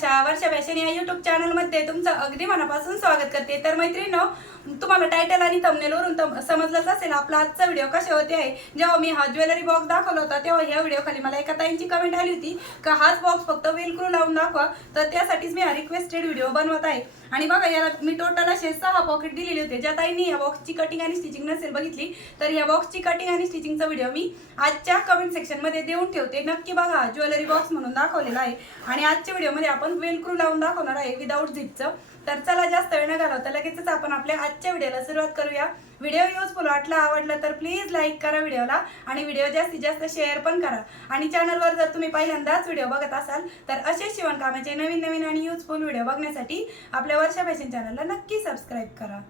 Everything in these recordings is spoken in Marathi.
अशा वर्षा फॅशन या युट्यूब चॅनलमध्ये तुमचं अगदी मनापासून स्वागत करते. तर मैत्रिणीनो तुम्हाला टायटल आणि थंबनेलवरून तम- समजलंच असेल आपला आजचा व्हिडिओ कशावरती आहे? जेव्हा मी हा ज्वेलरी बॉक्स दाखवला होता तेव्हा ह्या व्हिडिओखाली मला एका ताईंची कमेंट आली होती का हाच बॉक्स फक्त वेलक्रू लावून दाखवा? तर त्यासाठीच मी हा रिक्वेस्टेड व्हिडिओ बनवत आहे. आणि बघा याला मी टोटल असे सहा पॉकेट दिलेले होते. ज्या ताईंनी या बॉक्सची कटिंग आणि स्टिचिंग नसेल बघितली तर या बॉक्सची कटिंग आणि स्टिचिंगचा व्हिडिओ मी आजच्या कमेंट सेक्शनमध्ये देऊन ठेवते. नक्की बघा ज्वेलरी बॉक्स म्हणून दाखवलेला आहे. आणि आजच्या व्हिडिओमध्ये आपण वेलक्रू लावून दाखवणार आहे विदाऊट झिपचं तर चला जास्त वेळ न घालवता लगेचच आपण आपल्या आजच्या व्हिडिओला सुरुवात करूया. व्हिडिओ युजफुल वाटला आवडला तर प्लीज लाईक करा व्हिडिओला आणि व्हिडिओ जास्तीत जास्त शेअर पण करा. आणि चॅनलवर जर तुम्ही पहिल्यांदाच व्हिडिओ बघत असाल तर असेच शिवणकामाचे नवीन नवीन आणि युजफुल व्हिडिओ बघण्यासाठी आपल्या वर्षा फॅशन चॅनलला नक्की सबस्क्राईब करा.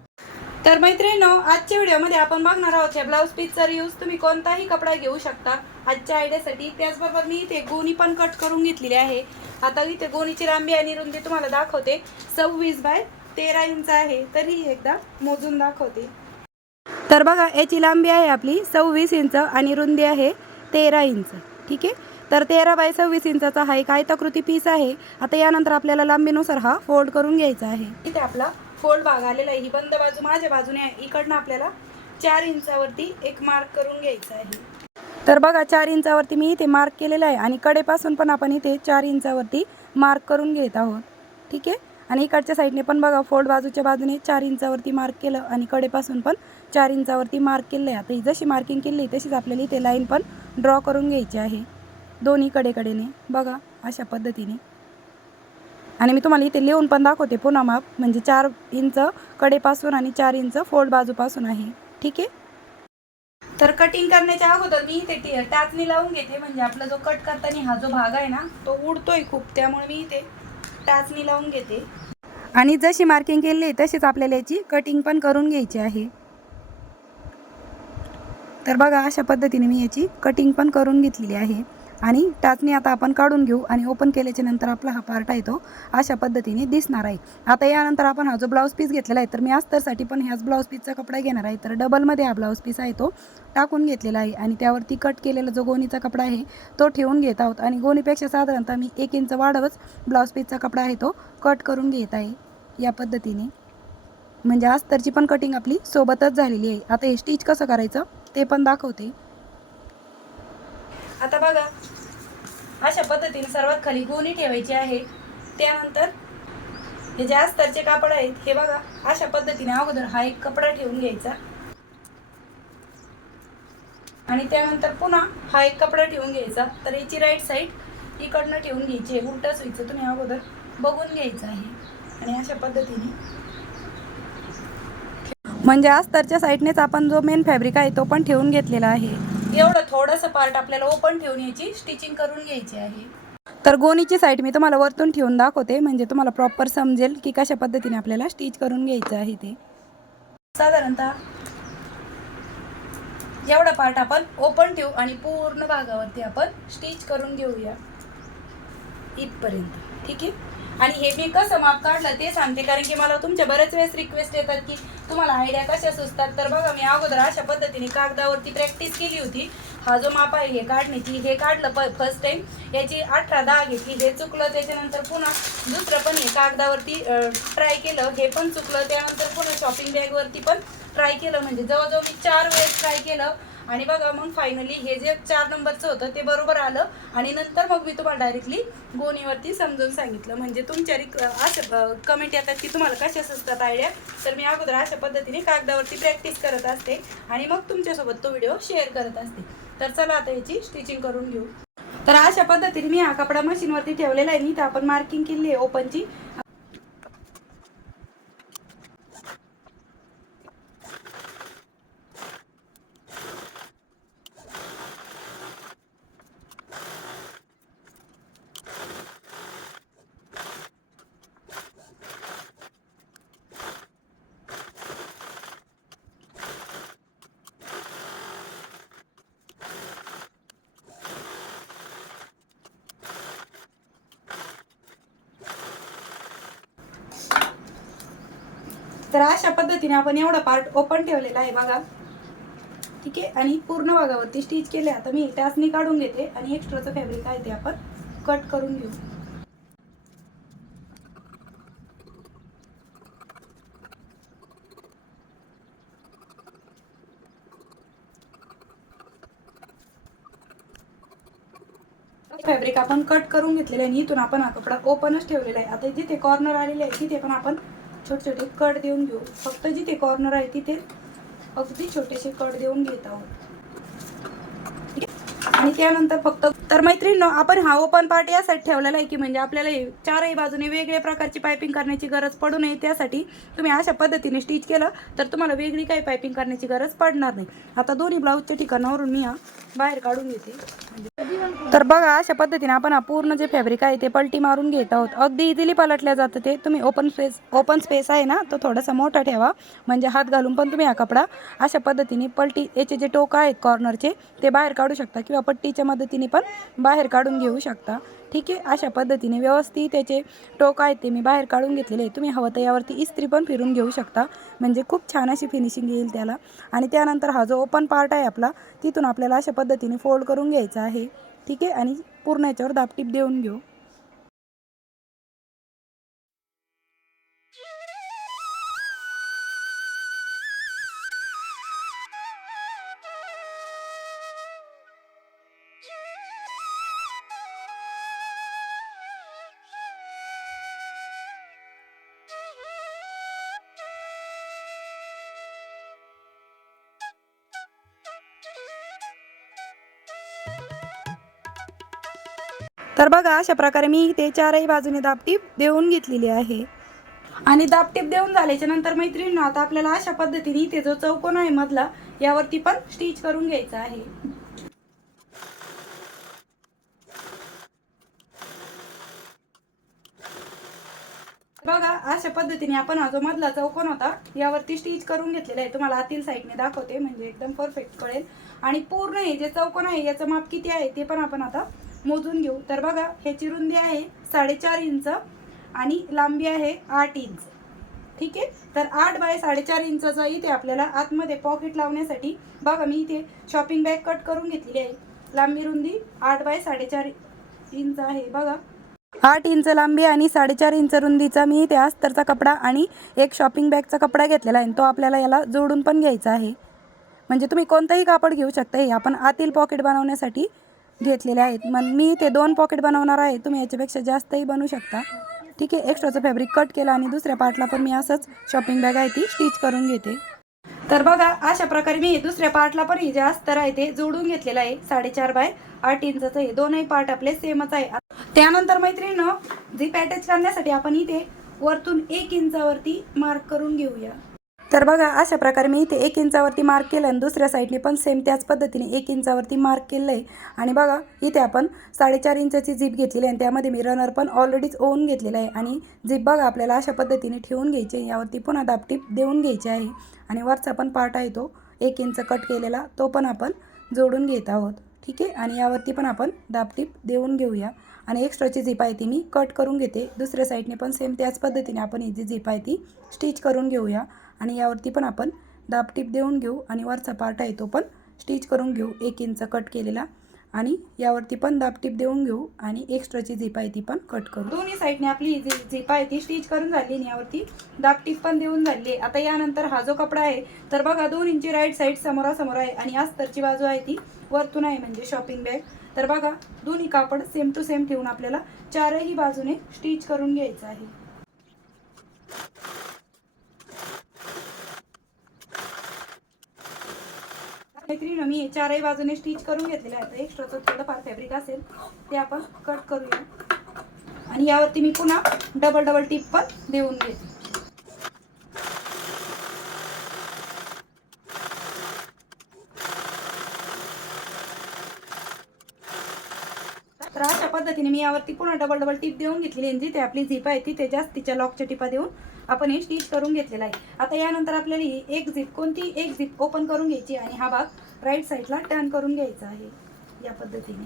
तर मैत्रिणींनो आजच्या व्हिडिओमध्ये आपण बघणार आहोत या ब्लाऊज पीसचा यूज तुम्ही कोणताही कपडा घेऊ शकता. आजच्या आयडियासाठी त्याचबरोबर मी इथे गोणी पण कट करून घेतलेली आहे. आता इथे गोणीची लांबी आणि रुंदी तुम्हाला दाखवते. सव्वीस बाय तेरा इंच आहे. तरी एकदा मोजून दाखवते. तर बघा याची लांबी आहे आपली सव्वीस इंच आणि रुंदी आहे तेरा इंच. ठीक आहे? तर तेरा बाय सव्वीस इंचाचा हा एक आयताकृती पीस आहे. आता यानंतर आपल्याला लांबीनुसार हा फोल्ड करून घ्यायचा आहे. इथे आपला फोल्ड भाग आलेला आहे. ही बंद बाजू माझ्या बाजूने आहे. इकडनं आपल्याला चार इंचावरती एक मार्क करून घ्यायचा आहे. तर बघा चार इंचावरती मी इथे मार्क केलेलं आहे आणि कडेपासून पण आपण इथे चार इंचावरती मार्क करून घेत आहोत. ठीक आहे? आणि इकडच्या साईडने पण बघा फोल्ड बाजूच्या बाजूने चार इंचावरती मार्क केलं आणि कडेपासून पण चार इंचावरती मार्क केलं आहे आता ही जशी मार्किंग केली तशीच आपल्याला इथे लाईन पण ड्रॉ करून घ्यायची आहे. दोन्ही कडेकडेने. बघा अशा पद्धतीने. आणि मी तुम्हाला इथे लिहून पण दाखवते पुन्हा माप. म्हणजे चार इंच कडेपासून आणि चार इंच फोल्ड बाजूपासून आहे. ठीक आहे? तर कटिंग करण्याच्या अगोदर मी इथे टाचणी लावून घेते. म्हणजे आपला जो कट करताना हा जो भाग आहे ना तो उडतोय खूप. त्यामुळे मी इथे टाचणी लावून घेते. आणि जशी मार्किंग केली आहे तशीच आपल्याला याची कटिंग पण करून घ्यायची आहे. तर बघा अशा पद्धतीने मी याची कटिंग पण करून घेतलेली आहे. आणि टाचणी आता आपण काढून घेऊ आणि ओपन केल्याच्यानंतर आपला हा पार्ट आहे तो अशा पद्धतीने दिसणार आहे. आता यानंतर आपण हा जो ब्लाऊज पीस घेतलेला आहे तर मी अस्तरसाठी पण ह्याच ब्लाऊज पीसचा कपडा घेणार आहे. तर डबलमध्ये हा ब्लाऊज पीस आहे तो टाकून घेतलेला आहे आणि त्यावरती कट केलेला जो गोणीचा कपडा आहे तो ठेवून घेत आहोत. आणि गोणीपेक्षा साधारणतः मी एक इंच वाढवच ब्लाऊज पीसचा कपडा आहे तो कट करून घेत आहे या पद्धतीने. म्हणजे अस्तरची पण कटिंग आपली सोबतच झालेली आहे. आता हे स्टिच कसं करायचं ते पण दाखवते. आता बघा अशा पद्धतीने सर्वात खाली गोणी ठेवायची आहे. त्यानंतर हे जे अस्तरचे कापड आहेत हे बघा अशा पद्धतीने अगोदर हा एक कपडा ठेवून घ्यायचा. आणि त्यानंतर पुन्हा हा एक कपडा ठेवून घ्यायचा. तर याची राईट साईड इकडनं ठेवून घ्यायची आहे. उलटं सुईचं तुम्ही अगोदर बघून घ्यायचं आहे. आणि अशा पद्धतीने म्हणजे अस्तरच्या साईडनेच आपण जो मेन फॅब्रिक आहे तो पण ठेवून घेतलेला आहे. एवढं थोडंसं पार्ट आपल्याला ओपन ठेवून याची स्टिचिंग करून घ्यायची आहे. तर गोणीची साईड मी तुम्हाला वरतून ठेवून दाखवते म्हणजे तुम्हाला प्रॉपर समजेल की कशा पद्धतीने आपल्याला स्टिच करून घ्यायचं आहे ते. साधारणतः एवढा पार्ट आपण ओपन ठेवू आणि पूर्ण भागावरती आपण स्टिच करून घेऊया. इथपर्यंत. ठीक आहे? आणि हे मी कसं माप काढलं ते सांगते कारण की मला तुमच्या बऱ्याच वेळेस रिक्वेस्ट येतात की तुम्हाला आयडिया कशा सुचतात. तर बघा मी अगोदर अशा पद्धतीने कागदावरती प्रॅक्टिस केली होती. हा जो माप आहे हे काढण्याची हे काढलं प फर्स्ट टाइम याची अठरा दहा घेतली हे चुकलं त्याच्यानंतर पुन्हा दुसरं पण हे कागदावरती ट्राय केलं. हे पण चुकलं त्यानंतर पुन्हा शॉपिंग बॅगवरती पण ट्राय केलं. म्हणजे जवळजवळ मी चार वेळेस ट्राय केलं. आणि बघा मग फायनली हे जे चार नंबरचं होतं ते बरोबर आलं. आणि नंतर मग मी तुम्हाला डायरेक्टली गोणीवरती समजून सांगितलं. म्हणजे तुमच्या रिक असं कमेंट येतात की तुम्हाला कशा असतात आयडिया तर मी अगोदर अशा पद्धतीने कागदावरती प्रॅक्टिस करत असते. आणि मग तुमच्यासोबत तो व्हिडिओ शेअर करत असते. तर चला आता याची स्टिचिंग करून घेऊ. तर अशा पद्धतीने मी हा कपडा मशीनवरती ठेवलेला आहे. मी तर आपण मार्किंग केली आहे ओपनची तर अशा पद्धतीने आपण एवढा पार्ट ओपन ठेवलेला आहे बघा. ठीक आहे? आणि पूर्ण भागावरती स्टिच केले. आता मी टाचणी काढून घेते आणि एक्स्ट्राचं फॅब्रिक आहे ते आपण कट करून घेऊ. फॅब्रिक आपण कट करून घेतलेलं आहे आणि इथून आपण हा कपडा ओपनच ठेवलेला आहे. आता जिथे कॉर्नर आलेले आहे तिथे पण आपण छोटे छोटे कट देऊन घेऊ. फक्त जिथे कॉर्नर आहे तिथे अगदी छोटेसे कट देऊन घेत आहोत. आणि त्यानंतर फक्त तर मैत्रिणी आपण हा ओपन पार्ट यासाठी ठेवलेला आहे की म्हणजे आपल्याला हे चारही बाजूने वेगळ्या प्रकारची पायपिंग करण्याची गरज पडू नये. त्यासाठी तुम्ही अशा पद्धतीने स्टिच केलं तर तुम्हाला वेगळी काही पायपिंग करण्याची गरज पडणार नाही. आता दोन्ही ब्लाऊजच्या ठिकाणावरून मी हा बाहेर काढून घेते. तर बघा अशा पद्धतीने आपण हा पूर्ण जे फॅब्रिक आहे ते पलटी मारून घेत आहोत. अगदी इझिली पलटल्या जातं ते. तुम्ही ओपन स्पेस ओपन स्पेस आहे ना तो थोडासा मोठा ठेवा. म्हणजे हात घालून पण तुम्ही हा कपडा अशा पद्धतीने पलटी याचे जे टोक आहेत कॉर्नरचे ते बाहेर काढू शकता किंवा पट्टीच्या मदतीने पण बाहेर काढून घेऊ शकता. ठीक आहे? अशा पद्धतीने व्यवस्थित त्याचे टोक आहेत ते मी बाहेर काढून घेतलेले आहे तुम्ही हवं तर यावरती इस्त्री पण फिरून घेऊ शकता. म्हणजे खूप छान अशी फिनिशिंग येईल त्याला. आणि त्यानंतर हा जो ओपन पार्ट आहे आपला तिथून आपल्याला अशा पद्धतीने फोल्ड करून घ्यायचा आहे. ठीक आहे? आणि पूर्ण याच्यावर दापटीप देऊन घेऊ. तर बघा अशा प्रकारे मी ते चारही बाजूने दापटीप देऊन घेतलेली आहे. आणि दापटीप देऊन झाल्याच्यानंतर मैत्रिणींना आता आपल्याला अशा पद्धतीने इथे जो चौकोन आहे मधला यावरती पण स्टिच करून घ्यायचा आहे. बघा अशा पद्धतीने आपण हा जो मधला चौकोन होता यावरती स्टिच करून घेतलेला आहे. तुम्हाला आतील साईडने दाखवते म्हणजे एकदम परफेक्ट कळेल. आणि पूर्ण हे जे चौकोन आहे याचं माप किती आहे ते पण आपण आता मोजून घेऊ. तर बघा ह्याची रुंदी आहे साडेचार इंच आणि लांबी आहे आठ इंच. ठीक आहे? तर आठ बाय साडेचार इंचाचा इथे आपल्याला आतमध्ये पॉकेट लावण्यासाठी बघा मी इथे शॉपिंग बॅग कट करून घेतलेली आहे. लांबी रुंदी आठ बाय साडेचार इंच आहे. बघा. आठ इंच लांबी आणि साडेचार इंच रुंदीचा मी इथे अस्तरचा कपडा आणि एक शॉपिंग बॅगचा कपडा घेतलेला आहे. तो आपल्याला याला जोडून पण घ्यायचा आहे. म्हणजे तुम्ही कोणतंही कापड घेऊ शकता. हे आपण आतील पॉकेट बनवण्यासाठी घेतलेले आहेत. मग मी ते दोन पॉकेट बनवणार आहे. तुम्ही याच्यापेक्षा जास्तही बनवू शकता. ठीक आहे एक्स्ट्राचं फॅब्रिक कट केलं आणि दुसऱ्या पार्टला पण मी असंच शॉपिंग बॅग आहे ती स्टिच करून घेते. तर बघा अशा प्रकारे मी दुसऱ्या पार्टला पण हे जे अस्तर आहे ते जोडून घेतलेलं आहे. साडेचार बाय आठ इंचाचं हे दोनही पार्ट आपले सेमच आहे. त्यानंतर मैत्रिणीनं जी अटॅच करण्यासाठी आपण इथे वरतून एक इंचावरती मार्क करून घेऊया. तर बघा अशा प्रकारे मी इथे एक इंचावरती मार्क केलं आणि दुसऱ्या साईडने पण सेम त्याच पद्धतीने एक इंचावरती मार्क केलं आहे आणि बघा इथे आपण साडेचार इंचाची झीप घेतलेली आहे आणि त्यामध्ये मी रनर पण ऑलरेडीच ओवून घेतलेला आहे. आणि झीप बघा आपल्याला अशा पद्धतीने ठेवून घ्यायची आहे. यावरती पुन्हा दापटीप देऊन घ्यायची आहे. आणि वरचा पण पार्ट आहे तो. एक इंच कट केलेला तो पण आपण जोडून घेत आहोत. ठीक आहे? आणि यावरती पण आपण दापटीप देऊन घेऊया. आणि एक्स्ट्राची झीप आहे ती मी कट करून घेते. दुसऱ्या साईडने पण सेम त्याच पद्धतीने आपण ही जी झीप आहे ती स्टिच करून घेऊया. आणि यावरती पण आपण दाबटीप देऊन घेऊ आणि वरचा पार्ट आहे तो पण स्टिच करून घेऊ. एक इंच कट केलेला. आणि यावरती पण दाबटीप देऊन घेऊ आणि एक्स्ट्राची झीप आहे ती पण कट करू. दोन्ही साईडने आपली जी झीप आहे ती स्टिच करून झाली आणि यावरती दाबटीप पण देऊन झाली. आहे आता यानंतर हा जो कपडा आहे तर बघा दोन इंची राईट साईड समोरासमोर आहे आणि अस्तरची बाजू आहे ती वरतून आहे म्हणजे शॉपिंग बॅग तर बघा दोन्ही कापड सेम टू सेम ठेवून आपल्याला चारही बाजूने स्टिच करून घ्यायचं आहे. मैत्रिणी मी चारही बाजूने स्टिच करून घेतलेलं आहे एक्स्ट्रा एक्स्ट्राचं थोडंफार फॅब्रिक असेल ते आपण कट करूया. आणि यावरती मी पुन्हा डबल डबल टिप पण देऊन घेते. तर अशा पद्धतीने मी यावरती पुन्हा डबल डबल टिप देऊन घेतलेली आहे. जिथे आपली झीप आहे तिथे जास्तीच्या लॉकच्या टिपा देऊन आपण हे स्टिच करून घेतलेला आहे. आता यानंतर आपल्याला ही एक झीप कोणती एक झीप ओपन करून घ्यायची आणि हा भाग राईट साईडला टर्न करून घ्यायचा आहे या पद्धतीने.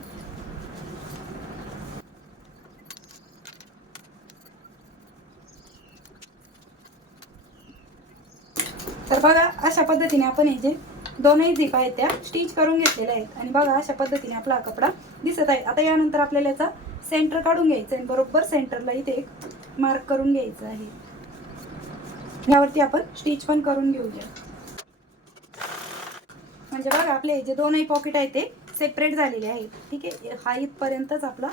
तर बघा अशा पद्धतीने आपण हे जे दोनही झिप आहेत त्या स्टिच करून घेतलेल्या आहेत. आणि बघा अशा पद्धतीने आपला हा कपडा दिसत आहे. आता यानंतर आपल्याला याचा सेंटर काढून घ्यायचं आहे बरोबर सेंटरला इथे एक मार्क करून घ्यायचं आहे. यावरती आपण स्टिच पण करून घेऊया. म्हणजे बघा आपले जे दोनही पॉकेट आहेत ते सेपरेट झालेले आहेत ठीक आहे? हा इथपर्यंतच आपला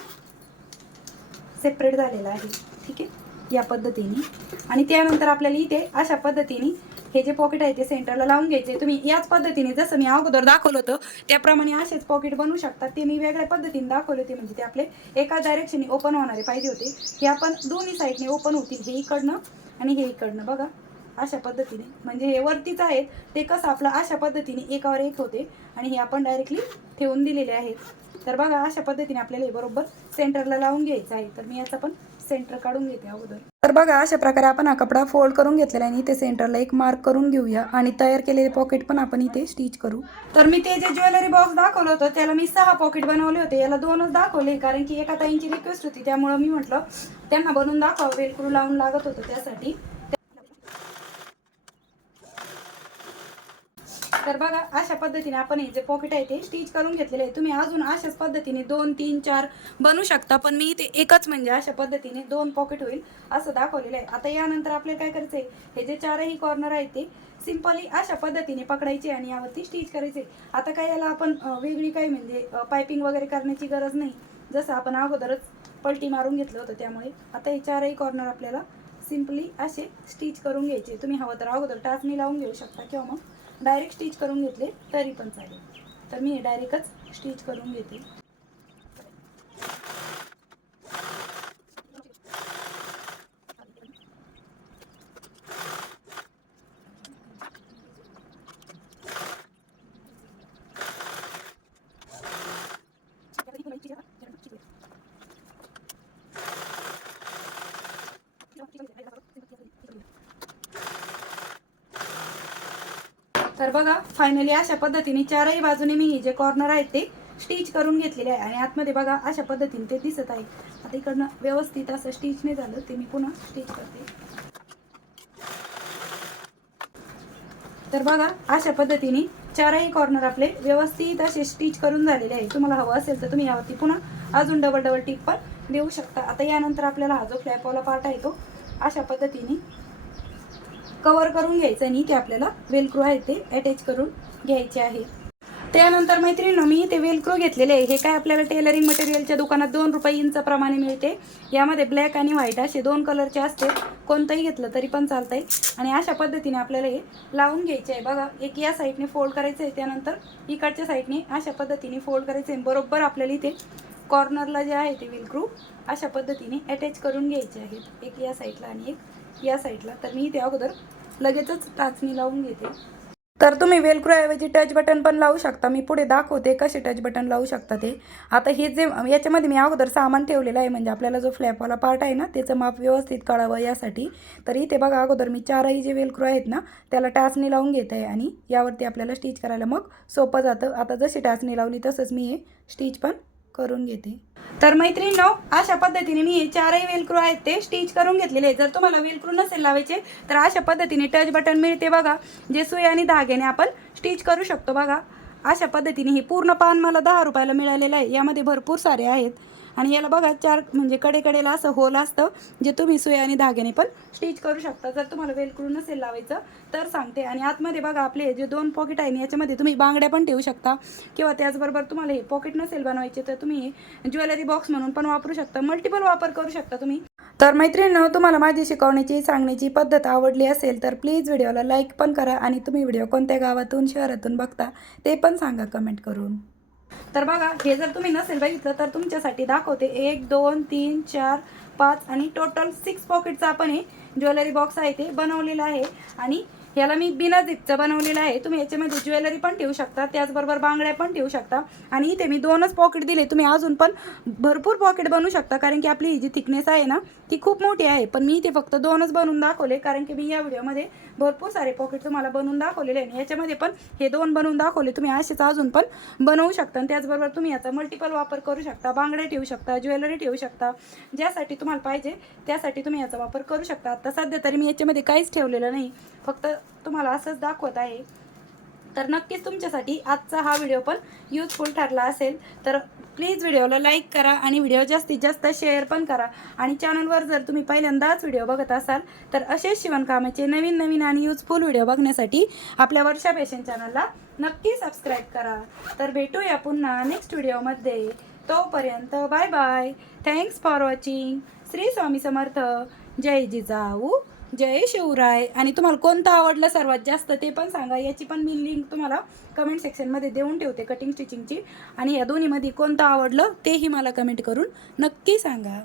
सेपरेट झालेला आहे. ठीक आहे? या पद्धतीने. आणि त्यानंतर आपल्याला इथे अशा पद्धतीने हे जे पॉकेट आहे ते सेंटरला लावून घ्यायचे. तुम्ही याच पद्धतीने जसं मी अगोदर दाखवलं होतं त्याप्रमाणे असेच पॉकेट बनवू शकतात ते मी वेगळ्या पद्धतीने दाखवले होते. म्हणजे ते आपले एका डायरेक्शनने ओपन होणारे पाहिजे होते. हे आपण दोन्ही साईडने ओपन होतील. हे इकडनं आणि हे इकडनं. बघा. अशा पद्धतीने. म्हणजे हे वरतीच आहेत ते कसं आपलं अशा पद्धतीने एकावर एक होते आणि हे आपण डायरेक्टली ठेवून दिलेले आहेत. तर बघा अशा पद्धतीने आपल्याला हे बरोबर सेंटरला लावून घ्यायचं आहे. तर मी याचा पण सेंटर काढून घेते अगोदर. तर बघा अशा प्रकारे आपण हा कपडा फोल्ड करून घेतलेला आहे आणि इथे सेंटरला एक मार्क करून घेऊया आणि तयार केलेले पॉकेट पण आपण इथे स्टिच करू. तर मी ते जे ज्वेलरी बॉक्स दाखवलं होतं त्याला मी सहा पॉकेट बनवले होते. याला दोनच दाखवले कारण की एका ताईंची रिक्वेस्ट होती. त्यामुळं मी म्हटलं त्यांना बनवून दाखवावं वेलक्रू लावून लागत होतं त्यासाठी. तर बघा अशा पद्धतीने आपण हे जे पॉकेट आहे ते स्टिच करून घेतलेले आहे. तुम्ही अजून अशाच पद्धतीने दोन तीन चार बनवू शकता पण मी इथे एकच म्हणजे अशा पद्धतीने दोन पॉकेट होईल असं दाखवलेलं आहे. आता यानंतर आपल्याला काय करायचं आहे हे जे चारही कॉर्नर आहेत ते सिम्पली अशा पद्धतीने पकडायचे आणि यावरती स्टिच करायचे. आता काय याला आपण वेगळी काही म्हणजे पायपिंग वगैरे करण्याची गरज नाही. जसं आपण अगोदरच पलटी मारून घेतलं होतं त्यामुळे. आता हे चारही कॉर्नर आपल्याला सिम्पली असे स्टिच करून घ्यायचे. तुम्ही हवं तर अगोदर टाचणी लावून घेऊ शकता किंवा मग डायरेक्ट स्टिच करून घेतले तरी पण चालेल. तर मी डायरेक्टच स्टिच करून घेते. तर बघा फायनली अशा पद्धतीने चारही बाजूने मी हे जे कॉर्नर आहेत ते स्टिच करून घेतलेले आहे. आणि आतमध्ये बघा अशा पद्धतीने ते दिसत आहे. आता इकडनं व्यवस्थित असं स्टिच नाही झालं ते मी पुन्हा स्टिच करते. तर बघा अशा पद्धतीने चारही कॉर्नर आपले व्यवस्थित असे स्टिच करून झालेले आहे. तुम्हाला हवं असेल तर तुम्ही यावरती पुन्हा अजून डबल डबल टिप पण देऊ शकता. आता यानंतर आपल्याला हा जो फ्लॅपवाला पार्ट आहे तो अशा पद्धतीने कवर करून घ्यायचं आणि ते आपल्याला वेलक्रो आहे ते अटॅच करून घ्यायचे आहे. त्यानंतर मैत्रिणी मी ते वेलक्रो घेतलेले आहे. हे काय आपल्याला टेलरिंग मटेरियलच्या दुकानात दोन रुपये इंच प्रमाणे मिळते. यामध्ये ब्लॅक आणि व्हाईट असे दोन कलरचे असते. कोणतंही घेतलं तरी पण चालतंय. आणि अशा पद्धतीने आपल्याला हे लावून घ्यायचे आहे. बघा एक या साईडने फोल्ड करायचं आहे त्यानंतर इकडच्या साईडने अशा पद्धतीने फोल्ड करायचं आहे बरोबर आपल्याला इथे कॉर्नरला जे आहे ते विलक्रू अशा पद्धतीने अटॅच करून घ्यायचे आहेत. एक या साईडला आणि एक या साईडला. तर मी इथे अगोदर लगेचच टाचणी लावून घेते. तर तुम्ही वेलक्रोऐवजी टच बटन पण लावू शकता. मी पुढे दाखवते कसे टच बटन लावू शकता ते. आता हे जे याच्यामध्ये मी अगोदर सामान ठेवलेलं आहे. म्हणजे आपल्याला जो फ्लॅपवाला पार्ट आहे ना त्याचं माप व्यवस्थित कळावं यासाठी. तर इथे बघा अगोदर मी चारही जे वेलक्रो आहेत ना त्याला टाचणी लावून घेत आहे. आणि यावरती आपल्याला स्टिच करायला मग सोपं जातं. आता जशी टाचणी लावली तसंच मी हे स्टिच पण करून घेते. तर मैत्रिणींनो अशा पद्धतीने मी हे चारही वेलक्रू आहेत ते स्टिच करून घेतलेले आहे जर तुम्हाला वेलक्रू नसेल लावायचे तर अशा पद्धतीने टच बटन मिळते बघा जे सुई आणि धाग्याने आपण स्टिच करू शकतो बघा. अशा पद्धतीने हे पूर्ण पान मला दहा रुपयाला मिळालेलं आहे. यामध्ये भरपूर सारे आहेत. आणि याला बघा चार म्हणजे कडेकडेला असं होल असतं जे तुम्ही सुई आणि धाग्याने पण स्टिच करू शकता. जर तुम्हाला वेलक्रू नसेल लावायचं तर सांगते. आणि आतमध्ये बघा आपले जे दोन पॉकेट आहे ना, याच्यामध्ये तुम्ही बांगड्या पण ठेवू शकता. किंवा त्याचबरोबर तुम्हाला हे पॉकेट नसेल बनवायचे तर तुम्ही ज्वेलरी बॉक्स म्हणून पण वापरू शकता. मल्टिपल वापर करू शकता तुम्ही. तर मैत्रिणींनो तुम्हाला माझी शिकवण्याची सांगण्याची पद्धत आवडली असेल तर प्लीज व्हिडिओला लाईक पण करा आणि तुम्ही व्हिडिओ कोणत्या गावातून शहरातून बघता ते पण सांगा कमेंट करून. तर बघा हे जर तुम्ही नसेल बघितलं तर तुमच्यासाठी दाखवते. एक दोन तीन चार पाच आणि टोटल सिक्स पॉकेटचा आपण हे ज्वेलरी बॉक्स आहे ते बनवलेलं आहे. आणि ह्याला मी बिना झिपचं बनवलेलं आहे. तुम्ही याच्यामध्ये ज्वेलरी पण ठेवू शकता त्याचबरोबर बांगड्या पण ठेवू शकता. आणि इथे मी दोनच पॉकेट दिले. तुम्ही अजून पण भरपूर पॉकेट बनवू शकता कारण की आपली ही जी थिकनेस आहे ना ती खूप मोठी आहे. पण मी इथे फक्त दोनच बनवून दाखवले कारण की मी या व्हिडिओमध्ये भरपूर सारे पॉकेट तुम्हाला बनवून दाखवलेले आहे आणि याच्यामध्ये पण हे दोन बनवून दाखवले. तुम्ही असेच अजून पण बनवू शकता. आणि त्याचबरोबर तुम्ही याचा मल्टिपल वापर करू शकता बांगड्या ठेवू शकता ज्वेलरी ठेवू शकता ज्यासाठी तुम्हाला पाहिजे त्यासाठी तुम्ही याचा वापर करू शकता. आता सध्या तरी मी याच्यामध्ये काहीच ठेवलेलं नाही. फक्त तुम्हाला असंच दाखवत आहे. तर नक्कीच तुमच्यासाठी आजचा हा व्हिडिओ पण युजफुल ठरला असेल. तर प्लीज व्हिडिओला लाईक करा आणि व्हिडिओ जास्तीत जास्त शेअर पण करा. आणि चॅनलवर जर तुम्ही पहिल्यांदाच व्हिडिओ बघत असाल तर असेच शिवणकामाचे नवीन नवीन आणि युजफुल व्हिडिओ बघण्यासाठी आपल्या वर्षा फॅशन चॅनलला नक्की सबस्क्राईब करा. तर भेटूया पुन्हा नेक्स्ट व्हिडिओमध्ये तोपर्यंत bye bye thanks for watching Shri Swami Samarth. जय जिजाऊ. जय शिवराय. आणि तुम्हाला कोणतं आवडलं सर्वात जास्त ते पण सांगा. याची पण मी लिंक तुम्हाला कमेंट सेक्शनमध्ये देऊन ठेवते कटिंग स्टिचिंगची आणि या दोन्हीमध्ये कोणतं आवडलं तेही मला कमेंट करून नक्की सांगा.